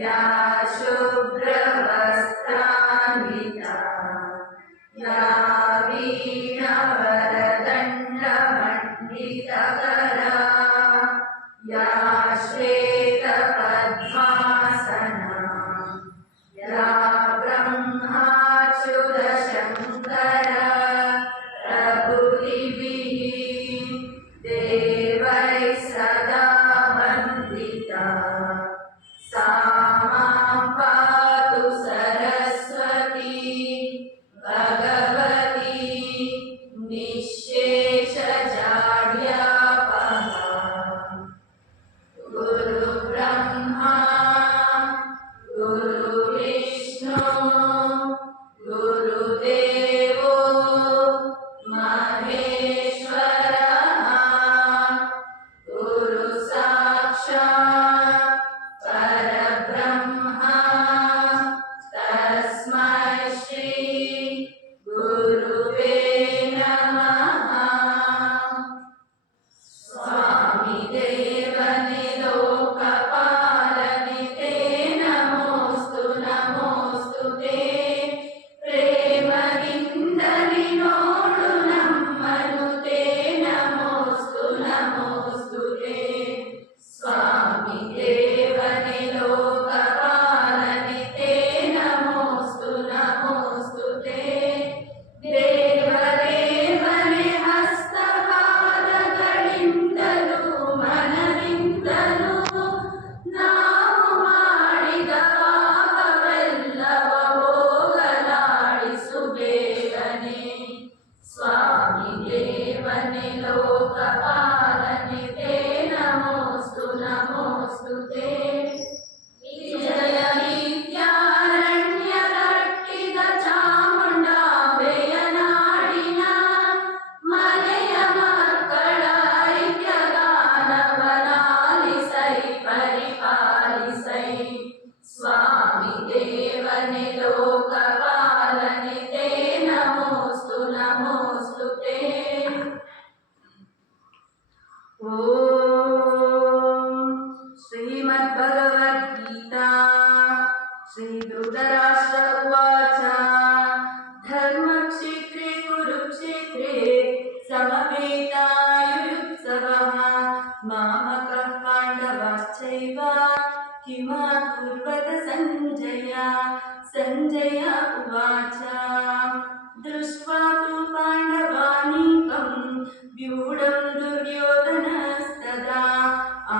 या शुभ्रवस्त्रान्विता या वीणवरदण्डमण्डितकरा या श्वेतपद्मासना या ब्रह्माच्युतशङ्कर प्रभुभिः देवैः सदा वन्दिता सा मां पातु सरस्वती भगवती निःशेषजाड्यापहा। गुरुब्रह्मा गुरुविष्णु गुरुदेवो महेश्वरः गुरुसाक्षात् परब्रह्म तस्मै श्री गुरुवे नमः। स्वामी देवने लोकपालने ते नमोस्तु नमोस्तु ते प्रेमದಿಂದಲಿ ನೋಡು ನಮ್ಮನು ते नमोस्तु नमोस्तु ते स्वामी देवने लोकपालने ते नमोस्तु नमोस्तु ते देवदेवने ಹಸ್ತಪಾದಗಳಿಂದಲೂ ಮನದಿಂದಲೂ ನಾವು ಮಾಡಿದ ಪಾಪವೆಲ್ಲವ ಹೋಗಲಾಡಿಸು ಬೇಗನೆ स्वामी देवने लोकपालने ते नमोस्तु नमोस्तु ते विजय विद्यारण्यकಟ್ಟಿದ ಚಾಮುಂಡಾಂಬೆಯ ನಾಡಿನ ಮನೆಯ ಮಕ್ಕಳ ಐಕ್ಯಗಾನವನಾಲಿಸೈ ಪರಿಪಾಲಿಸೈ स्वामी देवने लोकपालने ते नमोस्तु नमोस्तु ते। ॐ श्रीमद्भगवद्गीता श्रीधृतराष्ट्र उवाच धर्मक्षेत्रे कुरुक्षेत्रे समवेतायुयुत्सवः मामकः पाण्डवाश्चैव किमा कुर्वत सञ्जय सञ्जय उवाच दृष्ट्वा तु पाण्डवानीकं व्यूढं दुर्योधनस्तदा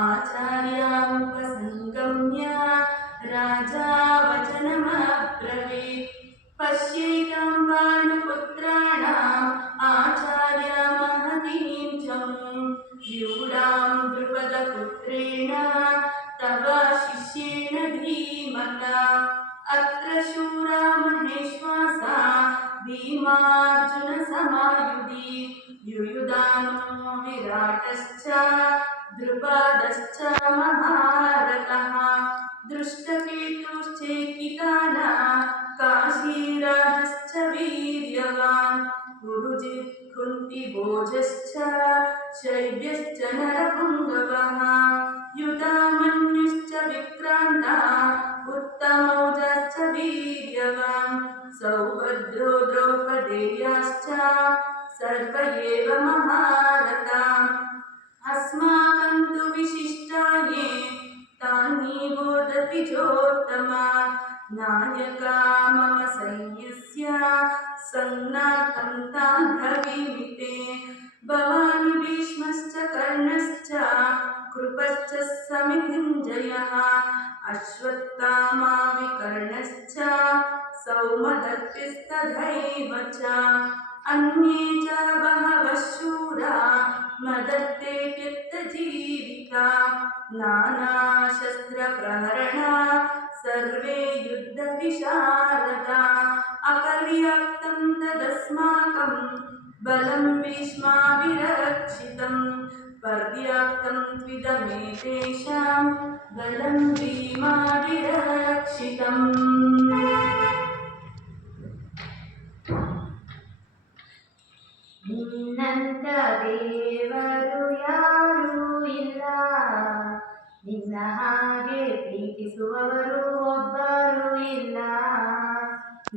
आचार्यामुपसङ्गम्य राजा वचनमब्रवीत् पश्येतां भानुपुत्राणाम् आचार्यमहतीं च व्यूढां द्रुपदपुत्रेण तव शिष्येण धीमता अत्र शूरा महेश्वासा भीमार्जुनसमायुधि युयुधानो विराटश्च द्रुपदश्च महारथः दृष्टकेतुश्चेकिताना काशीराजश्च वीर्यवान् गुरुजित् कुन्तिभोजश्च शैब्यश्च नरपुङ्गवः युधामन्युश्च विक्रान्ता उत्तमौजाश्च वीर्यवान् सौभद्रो द्रौपदेयाश्च सर्व एव महारथाः अस्माकं तु विशिष्टाये तानि बोधद्विजोत्तमा नायका मम सैन्यस्य सन्नाथं तान् ब्रवीमि ते भवानि भीष्मश्च कर्णश्च कृपश्च समितिञ्जयः अश्वत्थामा विकर्णश्च सौमदत्तिस्तथैव च अन्ये च बहवः शूरा मदत्ते त्यक्तजीविका नानाशस्त्रप्रहरणा सर्वे युद्धविशारदा अपर्याप्तं तदस्माकं बलं भीष्माभिरक्षितं पर्याप्तं त्विदमेतेषां बलं भीमाभिरक्षितम्। ನಿನ್ನಂತ ದೇವರು ಯಾರೂ ಇಲ್ಲ, ನಿನ್ನ ನಿನ್ನ ಹಾಗೆ ಪ್ರೀತಿಸುವವರು ಒಬ್ಬರು ಇಲ್ಲ,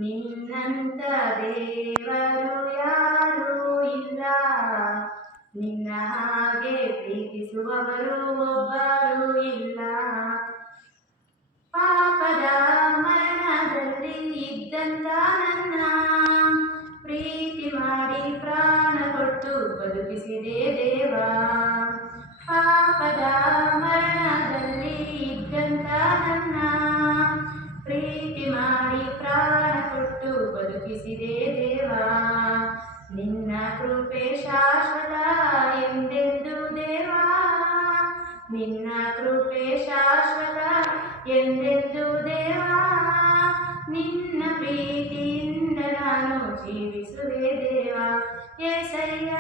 ನಿನ್ನಂತ ದೇವರು ಯಾರೂ ಇಲ್ಲ. ನಿನ್ನ ಹಾಗೆ ಪ್ರೀತಿಸುವವರು ಒಬ್ಬರು ಇಲ್ಲ. ಪಾಪದ ಮರಣದಲ್ಲಿ ಇದ್ದಂತ ನನ್ನ ಪ್ರೀತಿ ಮಾಡಿ ಪ್ರಾಣ ಕೊಟ್ಟು ಬದುಕಿಸಿದೆ ದೇವ. ಪಾಪದ ಮರಣದಲ್ಲಿ ಇದ್ದಂತ ನನ್ನ ಪ್ರೀತಿ ಮಾಡಿ ಪ್ರಾಣ ಕೊಟ್ಟು ಬದುಕಿಸಿದೆ ದೇವ. ನಿನ್ನ ಕೃಪೆ ಶಾಶ್ವತ ಎಂದೆಂದು ದೇವ, ನಿನ್ನ ಕೃಪೆ ಶಾಶ್ವತ ಎಂದೆಂದು ದೇವ. ನಿನ್ನ ಪ್ರೀತಿಯಿಂದ ನಾನು ಜೀವಿಸುವೆ ದೇವ. ಏಸಯ್ಯ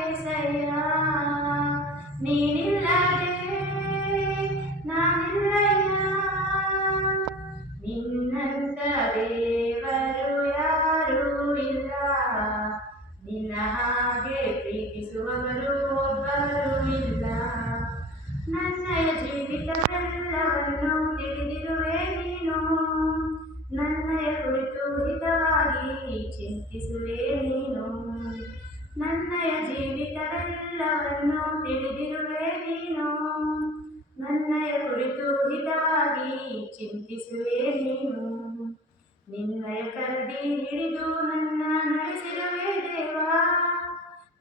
ಏಸಯ್ಯ, ನೀನಿಲ್ಲದೆ ನಾನಿಲ್ಲಯ್ಯ. ನಿನ್ನಂತ ದೇವರು ಯಾರೂ ಇಲ್ಲ, ನಿನ್ನ ಹಾಗೆ ಪ್ರೀತಿಸುವವರು ಒಬ್ಬರು ಇಲ್ಲ. ನನ್ನಯ ಜೀವಿತವೆಲ್ಲವನ್ನು ತಿಳಿದಿರುವೆ ನೀನು, ನನ್ನಯ ಕುರಿತು ಹಿತವಾಗಿ ಚಿಂತಿಸುವೆ ನೀನು. ನನ್ನಯ ಜೀವಿತವೆಲ್ಲವನ್ನು ತಿಳಿದಿರುವೆ ನೀನು, ನನ್ನಯ ಕುರಿತು ಹಿತವಾಗಿ ಚಿಂತಿಸುವೆ ನೀನು. ನಿನ್ನಯ ಕರಡಿ ಹಿಡಿದು ನನ್ನ ನಡೆಸಿರುವೆ ದೇವ.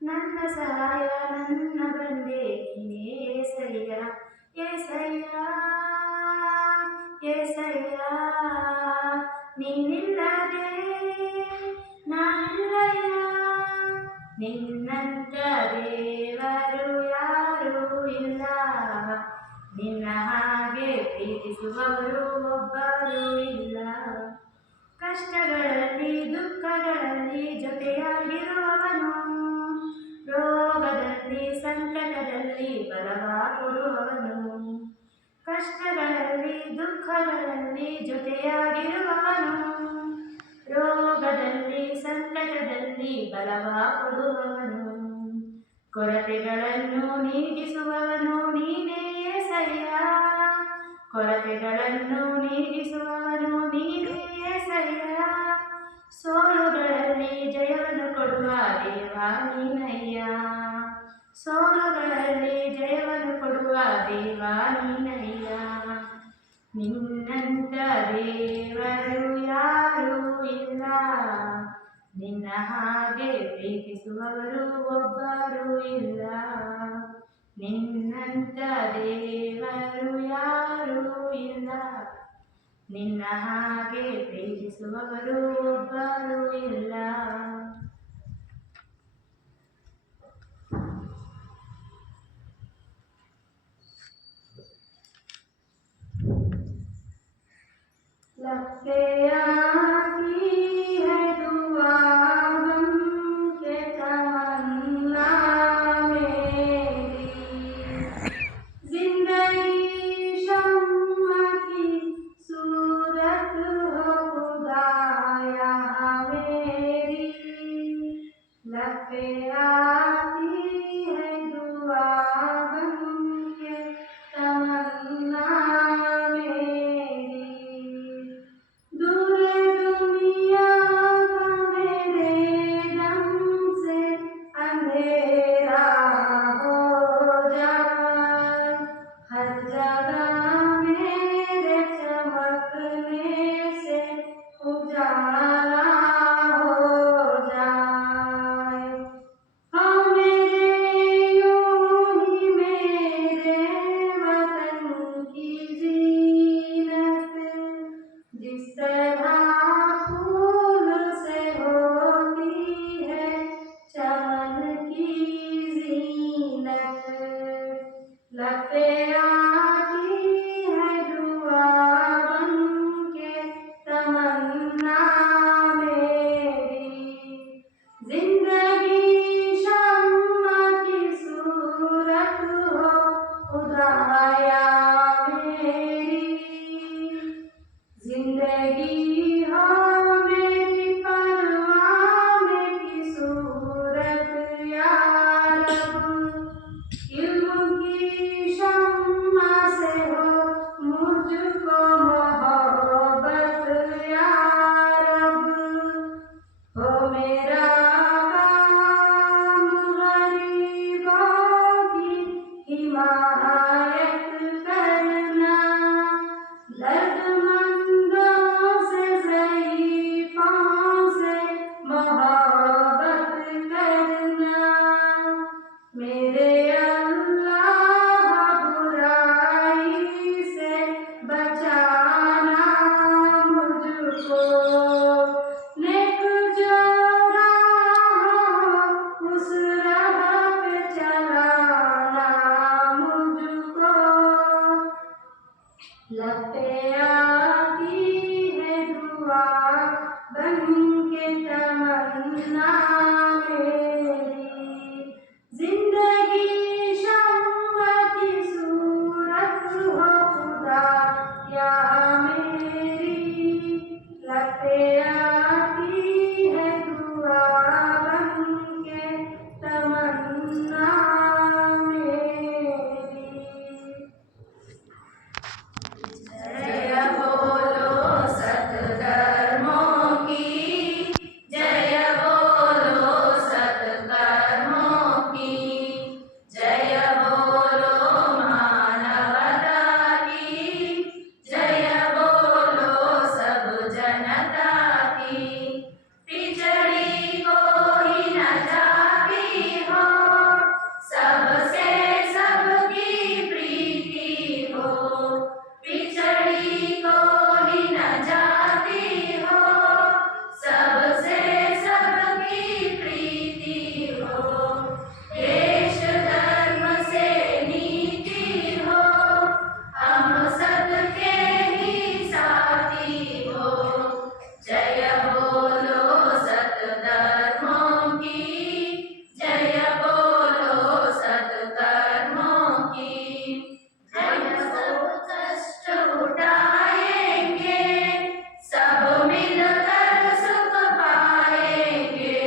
ನನ್ನ ಸಹಾಯ ನನ್ನ ಬಂದೆ ನೀನೇ ಏಸಯ್ಯ. ಏಸಯ್ಯ ಏಸಯ್ಯ, ನೀನಿಲ್ಲದೆ ನಾನಿಲ್ಲಯ್ಯ. ನಿನ್ನಂತ ದೇವರು ಯಾರೂ ಇಲ್ಲ, ನಿನ್ನ ಹಾಗೆ ಪ್ರೀತಿಸುವವರು ಒಬ್ಬರು ಇಲ್ಲ. ಕಷ್ಟಗಳಲ್ಲಿ ದುಃಖಗಳಲ್ಲಿ ಜೊತೆಯಾಗಿರುವವನು, ರೋಗದಲ್ಲಿ ಸಂಕಟದಲ್ಲಿ ಬಲವ ಕೊಡುವವನು. ಕಷ್ಟಗಳಲ್ಲಿ ದುಃಖಗಳಲ್ಲಿ ಜೊತೆಯಾಗಿರುವವನು, ರೋಗದಲ್ಲಿ ಸಂಕಟದಲ್ಲಿ ಬಲವ ಕೊಡುವವನು. ಕೊರತೆಗಳನ್ನು ನೀಗಿಸುವವನು ನೀನೇ ಏಸಯ್ಯ, ಕೊರತೆಗಳನ್ನು ನೀಗಿಸುವವನು ನೀನೇ ಏಸಯ್ಯ. ಸೋಲುಗಳಲ್ಲಿ ಜಯವನ್ನು ಕೊಡುವ ದೇವ ನೀನಯ್ಯ, ಸೋಲುಗಳಲ್ಲಿ ಜಯವನ್ನು ಕೊಡುವ ದೇವ ನೀನಯ್ಯ. ನಿನ್ನಂತ ದೇವರು ಯಾರೂ ಇಲ್ಲ, ನಿನ್ನ ಹಾಗೆ ಪ್ರೀತಿಸುವವರು ಒಬ್ಬರು ಇಲ್ಲ. ನಿನ್ನಂತ ದೇವರು ಯಾರೂ ಇಲ್ಲ, ನಿನ್ನ ಹಾಗೆ ಪ್ರೀತಿಸುವವರು ಒಬ್ಬರು ಇಲ್ಲ. लगते आती है दुआ गम के तमन्ना मेरी, जिंदगी शम्मा की सूरत हो खुदाया मेरी। लब पे आती है दुआ बन के तमन्ना मेरी, जिंदगी शम्मा की सूरत हो खुदा या मेरी। लब पे आती है दुआ बन के तमन्ना मेरी। जय बोलो सत्कर्मों की, जय बोलो सत्कर्मों की, जय बोलो मानवता की, जय बोलो सब जनता की। पिछड़ी कोई न जाती हो, सबसे सबकी प्रीति हो। पिछड़ी कोई न जाती हो, सबसे सबकी प्रीति हो। देश धर्म से नीति हो, हम सबके ही साथी हो। जय बोलो सत्कर्मों की, जय बोलो सत्कर्मों की। जय सब कष्ट उठाएंगे, सब मिलकर सुख पाएंगे।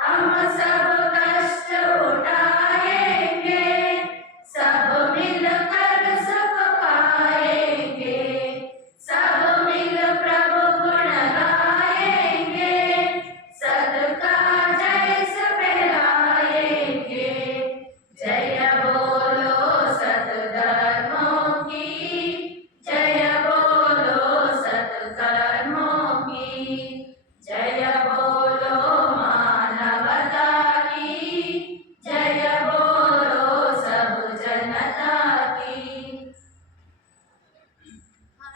हम सब कष्ट उठाएंगे, सब मिलकर सुख पाएंगे। सब मिल प्रभु गुण गाएंगे, सदका जैस फैलाएंगे। जय बोलो सत्कर्मों की, जय बोलो सत्कर्मों की, जय बोलो मानवता की, जय बोलो सब जनता की।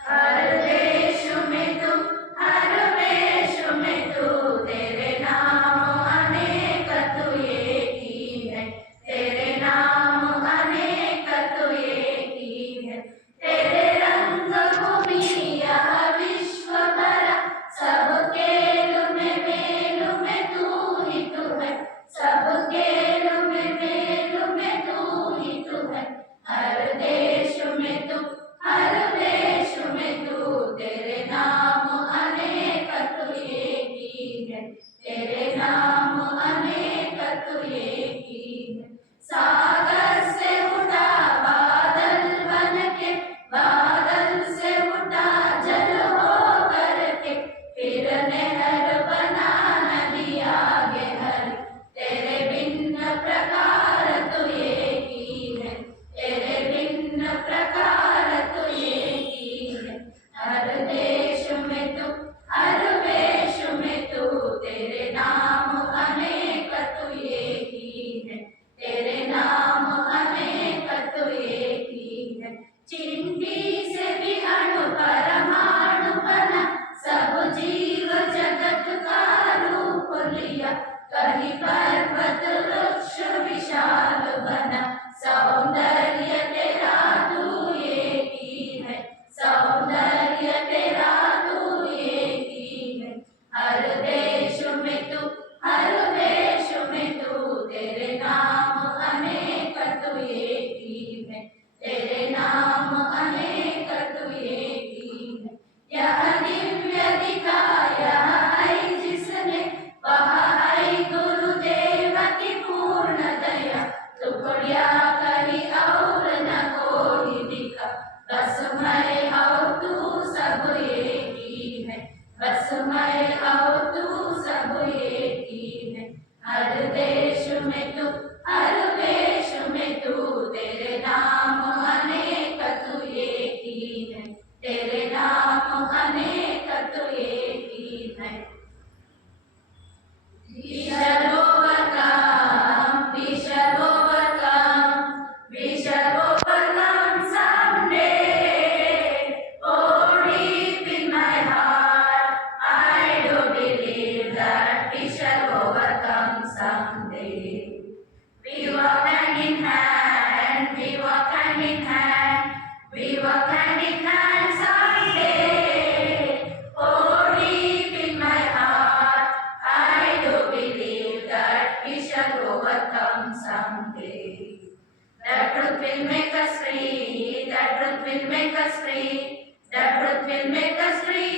हर देश में तू, हर वेश में तू, तेरे नाम अनेक तू एक ही है। तेरे नाम अनेक तू एक ही है। तेरे रंग भूमि यह विश्व भरा, सब खेल में मेल में तू ही तू है। सब खेल में मेल में तू ही तू है। हर देश में तू, हर वेश में तू, तेरे नाम अनेक तू एक ही है। तेरे नाम अनेक तू एक ही है। सागर से उठा बादल बन के, बादल से उठा जल हो करके, फिर नहर बना नदी आगे हर। तेरे भिन्न प्रकार तू एक ही है। तेरे भिन्न प्रकार तू एक ही है। हर देश में तू, हर वेश में तू, तेरे नाम अनेक तू एक ही है। तेरे नाम अनेक तू एक ही है। चिंटी से भी अणु परमाणु बना, सब जीव जगत का रूप लिया। कहीं पर्वत वृक्ष विशाल बना, सौंदर्य तेरा तू एक ही है। सौंदर्य तेरा तू एक ही है। हर देश में तू, हर वेश में तू, तेरे नाम अनेक तू एक ही है। तेरे नाम अनेक तू एक ही है। यह दिव्य दिखा यह है जिसने, वह है गुरुदेव की पूर्ण दया। टुकड़िया कहीं और न कोई दिखा, बस मैं और तू सब एक ही है। बस मैं और तू सब एक ही है। हर देश में तू, हर वेश में तू, तेरे नाम अनेक तू एक ही है। तेरे नाम अनेक तू एक ही है। We shall overcome, we shall overcome, we shall overcome someday. Oh, deep in my heart, I do believe that we shall overcome someday. We walk hand in hand, we walk hand in hand, we walk hand in hand. will make us free. The truth will make us free.